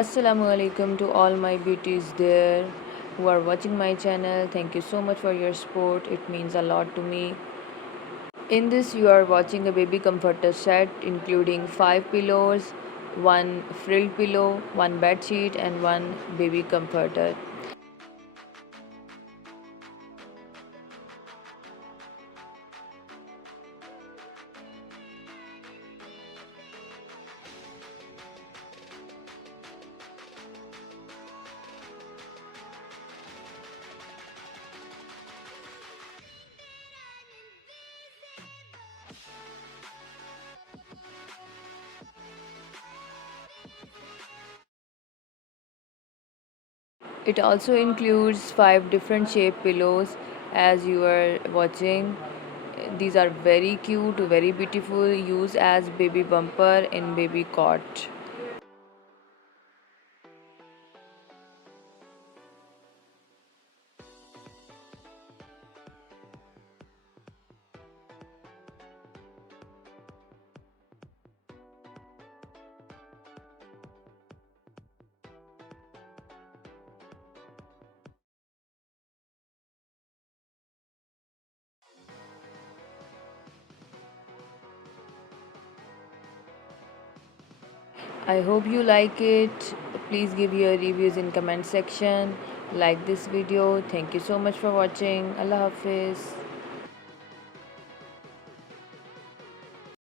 Assalamu alaikum to all my beauties there who are watching my channel. Thank you so much for your support. It means a lot to me. In this, you are watching a baby comforter set including 5 pillows, one frilled pillow, one bed sheet, and one baby comforter. It also includes 5 different shape pillows as you are watching. These are very cute, very beautiful, used as baby bumper in baby cot. I hope you like it. Please give your reviews in comment section. Like this video. Thank you so much for watching. Allah Hafiz.